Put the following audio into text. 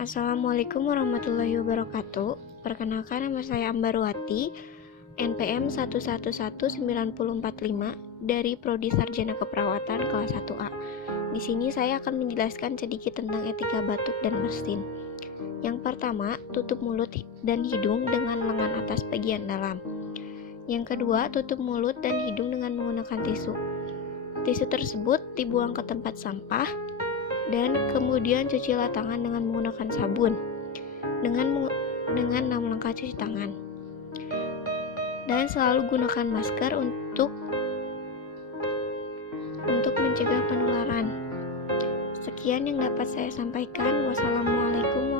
Assalamualaikum warahmatullahi wabarakatuh. Perkenalkan, nama saya Ambarwati, NPM 1119045 dari Prodi Sarjana Keperawatan kelas 1A. Di sini saya akan menjelaskan sedikit tentang etika batuk dan bersin. Yang pertama, tutup mulut dan hidung dengan lengan atas bagian dalam. Yang kedua, tutup mulut dan hidung dengan menggunakan tisu. Tisu tersebut dibuang ke tempat sampah dan kemudian cucilah tangan dengan menggunakan sabun dengan 6 langkah cuci tangan. Dan selalu gunakan masker untuk mencegah penularan. Sekian yang dapat saya sampaikan. Wassalamualaikum